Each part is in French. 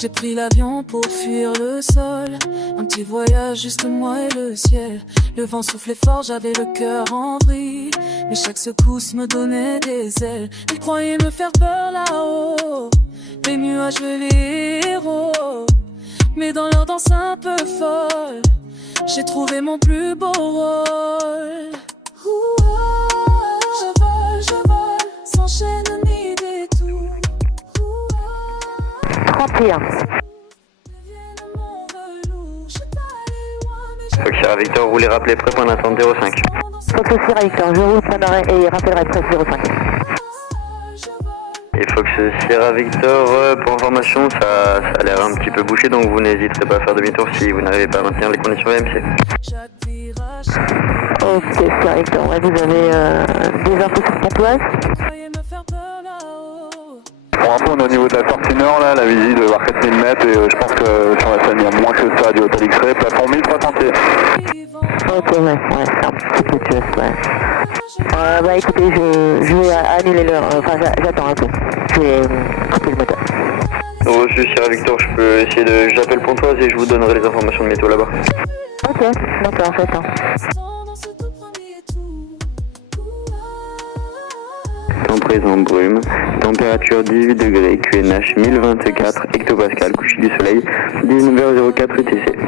J'ai pris l'avion pour fuir le sol. Un petit voyage, juste moi et le ciel. Le vent soufflait fort, j'avais le cœur en vrille. Mais chaque secousse me donnait des ailes. Ils croyaient me faire peur là-haut. Les nuages, les héros. Mais dans leur danse un peu folle, j'ai trouvé mon plus beau rôle. Je vole, sans chaîne ni détour. 31. Fox Sierra Victor, vous voulez rappeler prêt pour un attente 05. Fox Sierra Victor, je roule point d'arrêt et rappellerai presse 05. Et Fox Sierra Victor, pour information, ça a l'air un petit peu bouché, donc vous n'hésiterez pas à faire demi-tour si vous n'arrivez pas à maintenir les conditions VMC. Ok, Sierra Victor, ouais, vous avez des infos sur Pontoise? Pour info, on est au niveau de la sortie nord, là, la visite va 4000 mètres et je pense que sur la scène, il y a moins que ça du Hôtel X-Ray, plafond 1300 pieds. Ok, ouais, c'est un petit peu juste, ouais. Bah écoutez, je vais annuler l'heure, enfin j'attends un peu. Je vais couper le moteur. Reçu Sierra Victor, j'appelle Pontoise et je vous donnerai les informations de météo là-bas. Ok, d'accord, j'attends. Temps présent brume, température 18 degrés, QNH 1024 hectopascal, coucher du soleil, 19h04 UTC.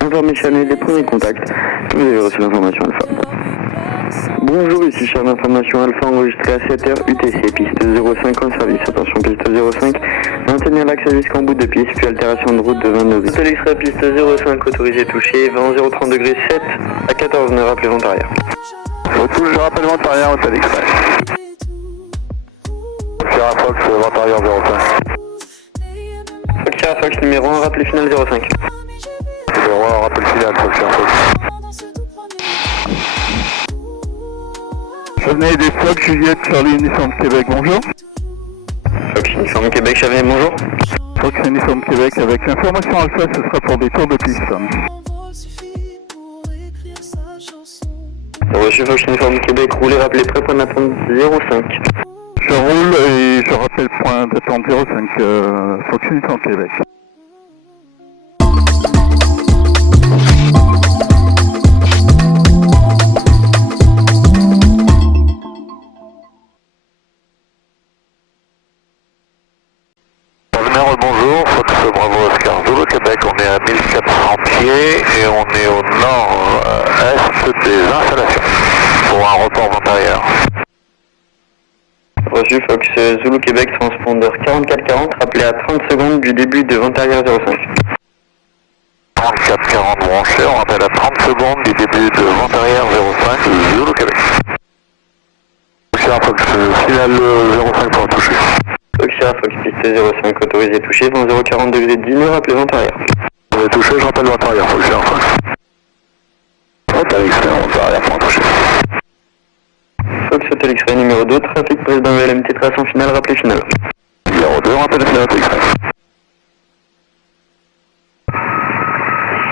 Informé Chanel des premiers contacts, vous avez reçu l'information alpha. Bonjour, ici Charles d'information alpha enregistré à 7h UTC, piste 05 en service. Attention, piste 05, maintenir l'axe jusqu'en bout de piste, puis altération de route de 20 degrés. Hôtel X-Ray, piste 05, autorisé touché, 20 030 degrés 7 à 14 nœuds, rappelez vent arrière. Retour, je rappelle vent arrière, Hôtel X-Ray. Sierra Fox, vent arrière 05. Fox Sierra Fox, numéro 1, rappelez final 05. Numéro 1, rappel final, Fox Sierra Fox. Chevenay des Fox, Juliette, Charlie, Uniforme Québec, bonjour. Fox Uniforme Québec, Chevenay, bonjour. Fox Uniforme Québec, avec l'information alpha, ce sera pour des tours de piste. Reçu Fox Uniforme Québec, roulez, rappelez prêt, point d'attente 05. Je roule et je rappelle point d'attente 05, Fox Uniforme Québec. Bonjour, Fox Bravo Oscar Zulu Québec, on est à 1400 pieds et on est au nord-est des installations pour un report vent arrière. Reçu Fox Zulu Québec, transpondeur 4440, rappelé à 30 secondes du début de vent arrière 05. 3440 branché, on rappelle à 30 secondes du début de vent arrière 05, Zulu Québec. Fox, final 05 pour toucher. Fox Sierra Fox, piste 05, autorisé touché, 20 040 degrés 10 nœuds, rappelez vent arrière. Vous avez touché, je rappelle vent arrière, Fox Sierra Fox. Hôtel X-Ray, vent arrière pour toucher. Fox Hôtel X-Ray, numéro 2, trafic président VLMT, traçon final, rappelez final. Numéro 2, rappel final Hôtel X-Ray.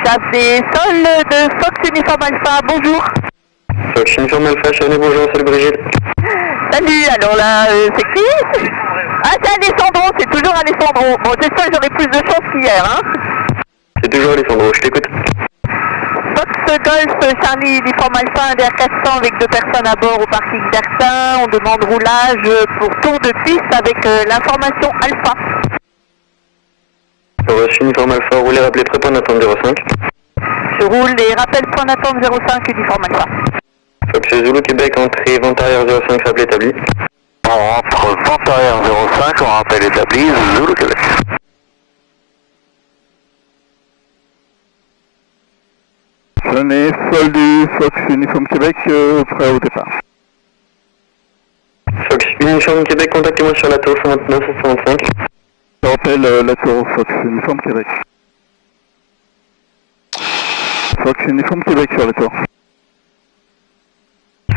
Chape des sols de Fox Uniforme Alpha, bonjour. Fox Uniforme Alpha, Chevenay, bonjour, salut Brigitte. Salut, alors là, c'est qui? Ah, c'est Alessandro, c'est toujours Alessandro. Bon, j'espère que j'aurai plus de chance qu'hier, hein. C'est toujours Alessandro, je t'écoute. Fox Golf Charlie Uniforme Alpha, un DR400 avec 2 personnes à bord au parking d'Artin. On demande roulage pour tour de piste avec l'information Alpha. Reçu Uniforme Alpha, roulez, rappelez prêt, point d'attente 05. Je roule et rappelle point d'attente 05 Uniforme Alpha. Fox Zulu Québec, entrée vent arrière 05, rappel établi. Entre vent arrière 05, on rappelle établi, Zulu Québec. J'en ai sol du Fox Uniforme Québec, prêt au départ. Fox Uniforme Québec, contactez-moi sur la tour 129 725. Je rappelle la tour Fox Uniforme Québec. Fox Uniforme Québec sur la tour.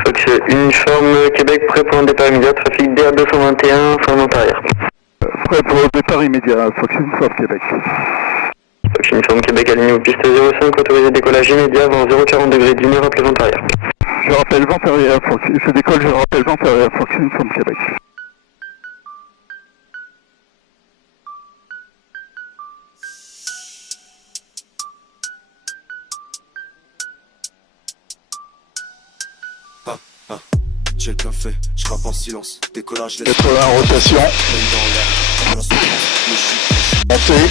Fox Uniforme Québec, prêt pour un départ immédiat, trafic DR221, fin vent arrière. Prêt pour le départ immédiat, Fox Uniforme Québec. Fox Uniforme Québec, aligné aux pistes 05, autorisé décollage immédiat, vent 040 degrés 10 nœuds, rappelez vent arrière. Je rappelle vent arrière, je décolle, je rappelle vent arrière, Fox Uniforme Québec. J'ai bien fait, je rappe en silence. Décollage, laisse 80 rotation. Montée.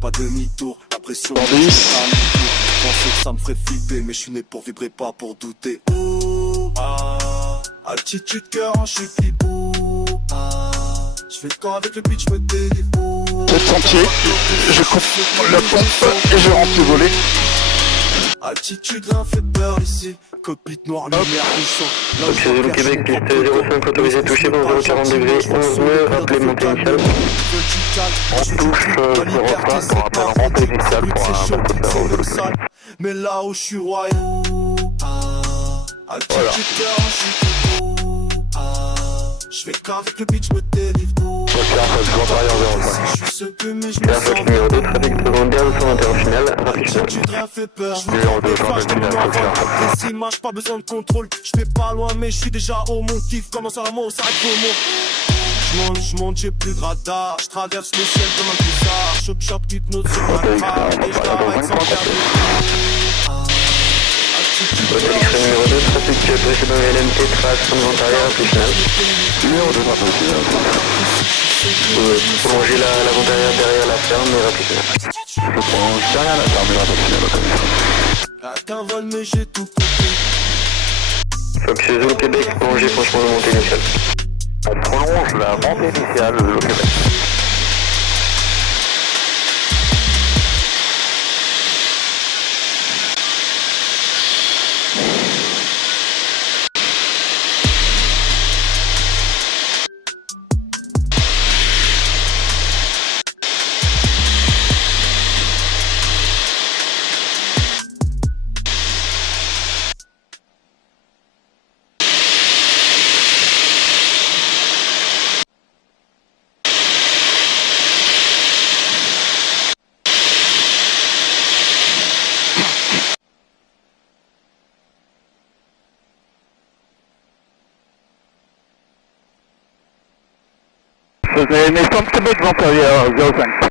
Pas demi-tour, la pression. 110. Pensais que ça me ferait flipper, mais je suis né pour vibrer, pas pour douter. Altitude, cœur en chute libre. Je fais le camp avec le beat, je me délivre. 7 sentiers. Je coupe la pompe et je rentre le volet. Altitude, rien fait peur ici. Cockpit noir, lumière, bouchon. Oxy Zulu Québec, piste 05, autorisé touché dans 040 degrés, 11 nœuds, rappelez montée initiale. On touche 05 pour rappel en montée initiale pour un bateau de fer. Mais là où je suis royal. Altitude, cœur en chute. Je fais qu'avec le beat, je me délivre. Je suis secoué, mais je me Air Fox numéro 2, trafic secondaire, 221 final, rapide final. rien fait peur, je veux des flashs dans mon envol. Des images, pas besoin de contrôle. Je vais pas loin, mais je suis déjà au mon kiff. Commence à mot, ça reste au mot. Je monte, j'ai plus de radar. Je traverse le ciel comme un bizarre. Chop, hypnose sur ma crâne. Et je t'arrête sans faire Hôtel X-Ray numéro 2, trafic précédent LMT, trace, en vente arrière, rapide final. Numéro 2, drapeau final. Prolongez la vente arrière derrière la ferme et rapide final. Je prolonge derrière la ferme et drapeau final au commissaire. qu'un vol, mais j'ai tout compris. Fox Zulu Québec, prolongez franchement la montée initiale. On prolonge la montée initiale au Québec. Faisais naissance Québec, vente arrière 05.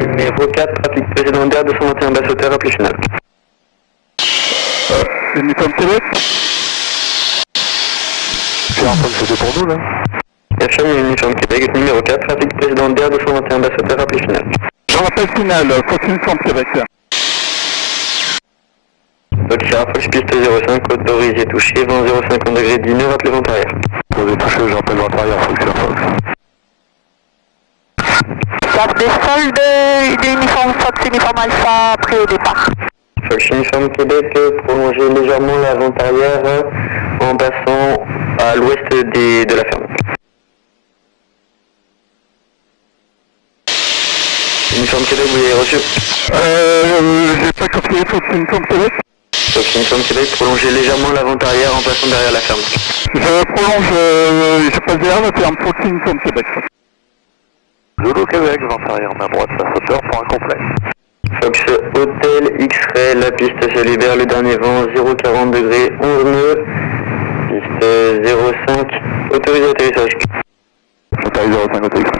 Numéro 4, trafic précédent d'air, 221 basse hauteur, appli final. Naissance Québec. C'est un peu c'était pour nous là. FM Uniforme Québec, numéro 4, trafic précédent d'air, 221 basse hauteur, appli final. Je rappelle final, Fox Uniforme Québec. Fox Fox piste 05, autorisé touché, vent 050 degrés, 10 nœuds, rappelez vente arrière. Vous avez touché, je rappelle votre arrière, Fox Fox. Cap des soldes d'uniforme Fox Uniforme Alpha pris au départ. Fox Uniforme Québec, prolongez légèrement la vente arrière en passant à l'ouest de la ferme. Uniforme Québec, vous avez reçu. J'ai pas copié Fox Uniforme Québec. Fox Uniforme Québec, prolongez légèrement la vente arrière en passant derrière la ferme. Je prolonge, je passe derrière la ferme Fox Uniforme Québec. Zulu Québec, vente arrière, main droite, face hauteur pour un complet. Fox Hôtel X-Ray, la piste se libère, le dernier vent 040 degrés, 11 nœuds, piste 05, autorisé atterrissage. Autorisé 05, autorisé.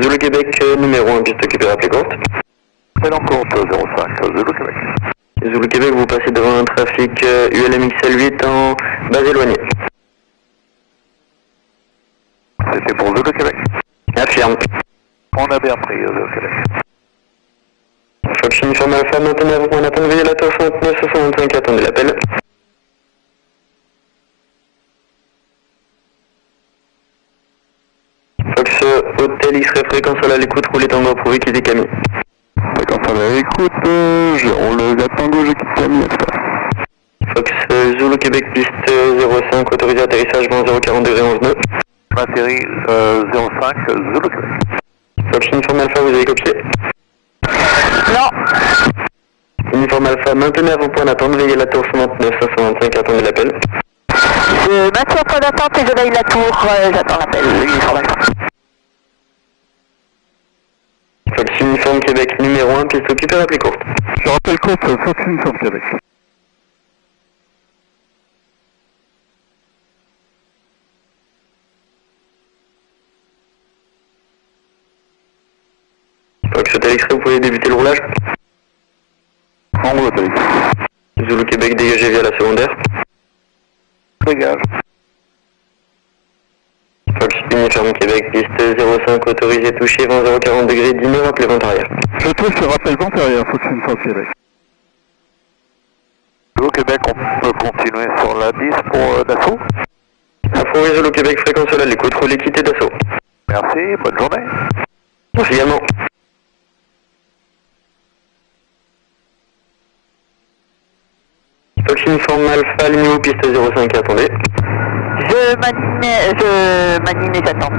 Zulu Québec, numéro 1, piste occupée, rappelez courte. Prenons compte 05, Zulu Québec. Zulu Québec, vous passez devant un trafic ULM XL8 en base éloignée. C'était pour Zulu Québec. Affirme. On a bien pris Zulu Québec. Fox Uniforme Alpha, maintenez à vos points d'attente, veillez la tour 69-65, attendez l'appel. Fox Hôtel X-Ray, fréquence à l'écoute, roulez tango approuvé, quittez Camille. Fréquence à l'écoute, je roule la tango, je quitte Camille. Fox Zulu Québec, piste 05, autorisé atterrissage, vent 040 degrés, 11 nœuds. Série 05, Zulu Québec. Fox Uniforme Alpha, vous avez copié? Non. Uniforme Alpha, maintenez à vos points d'attente, veillez la tour 69-525, attendez l'appel. Je maintiens au point d'attente et je veille la tour, j'attends l'appel. Uniforme Alpha. Fox Uniforme Québec, numéro 1, piste occupée, rappelez courte. Je rappelle courte, Fox Uniforme Québec. Fox Hotel X-Ray, vous pouvez débuter le roulage. En route, Hotel X. Zulu Québec dégagé via la secondaire. Dégage. Fox Uniforme Québec, piste 05, autorisé touché, vent 040 degrés, 10 nœuds, rappelez vent arrière. Je touche le rappel vent arrière, Fox Uniforme Québec. Au Québec, on peut continuer sur la 10 pour d'assaut. Info Zulu Québec, fréquence à l'écoute, roulez quitter d'assaut. Merci, bonne journée. Merci également. Fox Uniforme Alpha, numéro piste 05, attendez. Je m'anime et j'attends.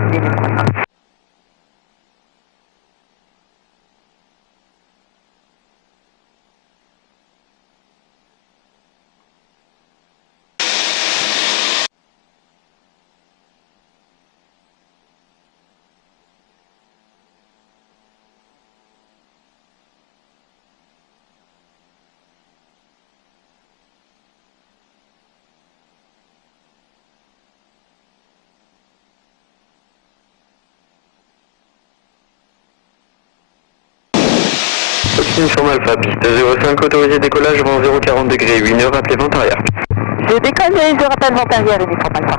Fox Uniforme Alpha, piste 05, autorisé décollage, vent 040 degrés, 8 nœuds, rappelez vent arrière. Je décolle et je rappelle vent arrière, uniforme alpha.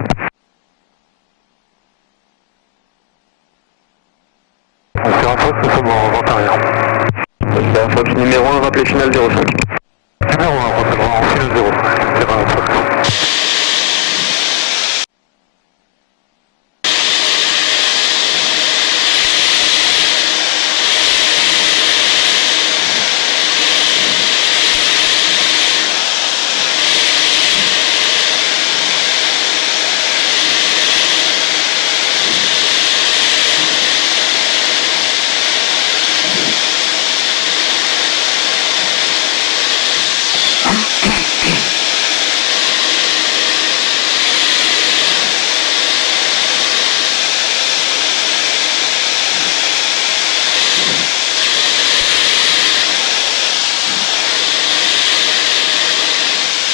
On fait un Fox, nous sommes en vent arrière. Fox numéro 1, rappelez final 05. Numéro 1, recevra en fil 0. C'est un Fox.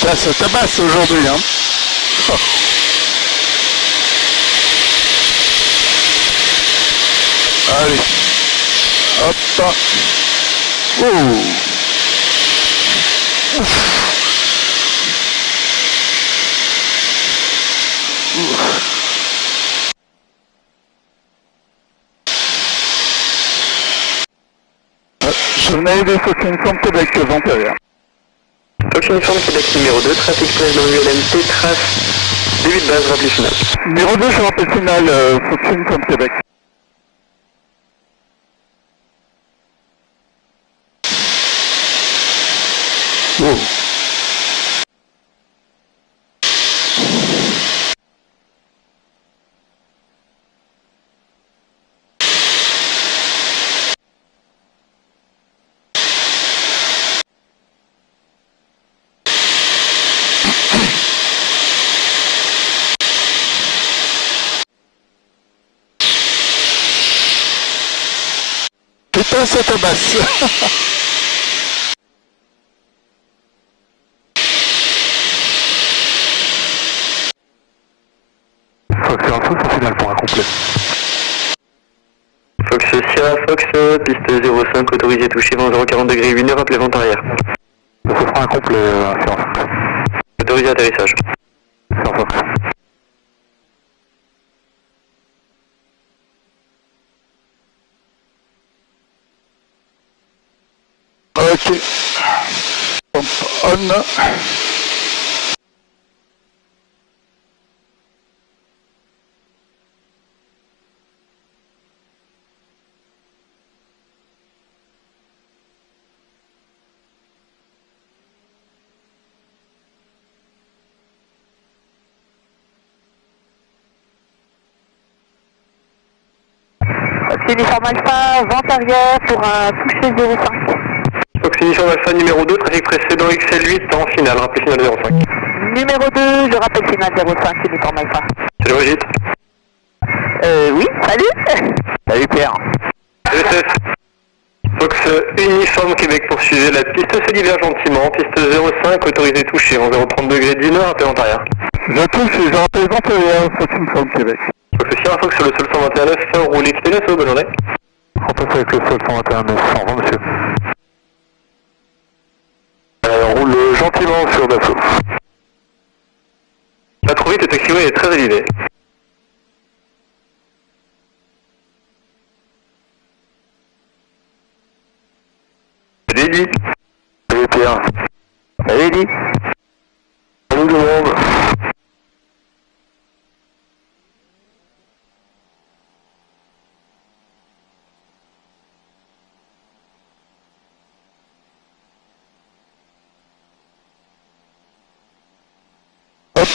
Ça se tabasse aujourd'hui, hein. Oh. Allez. Hop. Oh. Ouf. Je venais de Fox Uniforme Québec, vent arrière. Fox Uniforme Québec numéro 2, trafic plage dans l'ULMT, trace, début de base, rappelez final. Numéro 2, je rappelle final, Fox Uniforme Québec. Oh. Putain, ça tabasse. Fox et un Fox, au final pour un complet. Fox Sierra Fox, piste 05, autorisé touché, vent 040 degrés, 8 nœuds, rappelez vent arrière. Ça se fera un complet, c'est un Fox. Autorisé atterrissage. C'est un Fox. Ok. Pompe on. Fox Uniforme Alpha, vent arrière pour un toucher 05. Fox Uniforme Alpha numéro 2, trafic précédent XL8 en finale, rappelez final 05. Numéro 2, je rappelle final 05, Uniforme Alpha. C'est le Brigitte. Oui, salut. Salut Pierre. GSF. Fox Uniforme Québec, poursuivez la piste, se diverge gentiment, piste 05, autorisé touché, en 030 degrés, 10 nœuds, rappelez vent arrière. Je touche et je rappelle vent arrière, Fox Uniforme Québec. Fox Sierra Fox sur le sol 121.9, roulez quitter l'assaut, bonne journée. On passe avec le sol 121 900, monsieur. On roule gentiment sur Dassault. La trop vite, le taxiway est très élevé. Lady. Salut Pierre. Lady. Salut tout le monde. Hop.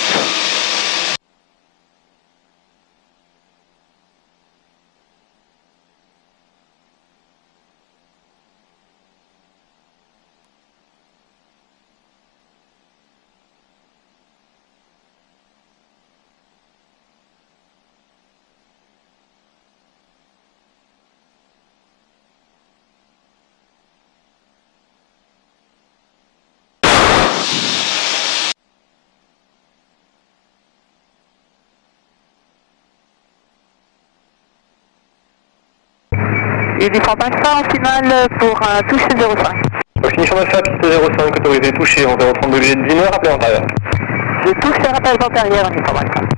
Il dit Alpha en finale pour un toucher 05. Finition d'Alpha, piste 05, autorisé touché, environ 32 degrés de 10 heures, rappel antérieur. Je touche les rappels antérieurs, uniforme Alpha.